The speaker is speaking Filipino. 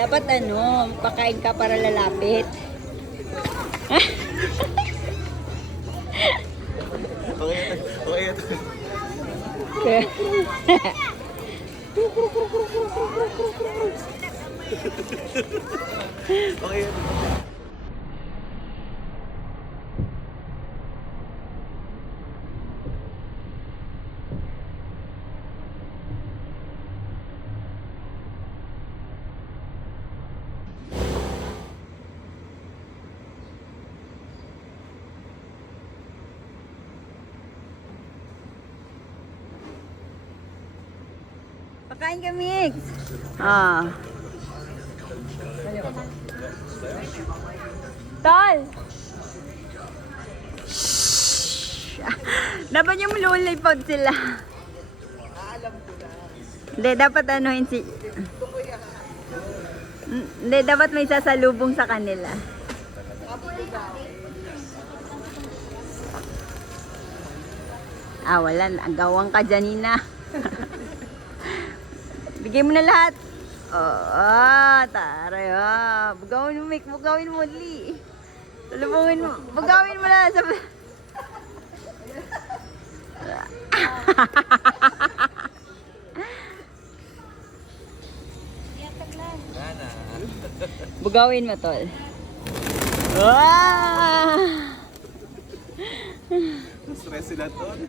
Dapat ano, pakain ka para lalapit. Okay. Okay. Pakain ka, Mix. Ah. Tol! Shhh! Dapat yung lulipod sila. Hindi, dapat anuhin si... Hindi, dapat may sasalubong sa kanila. Ah, wala. Agawang ka, Janina. Bigay mo na lahat. Taray. Bugawin mo, Mick. Bugawin mo, Lee. Talubungin mo. Bugawin mo na. Bugawin mo, tol. Stress sila, tol.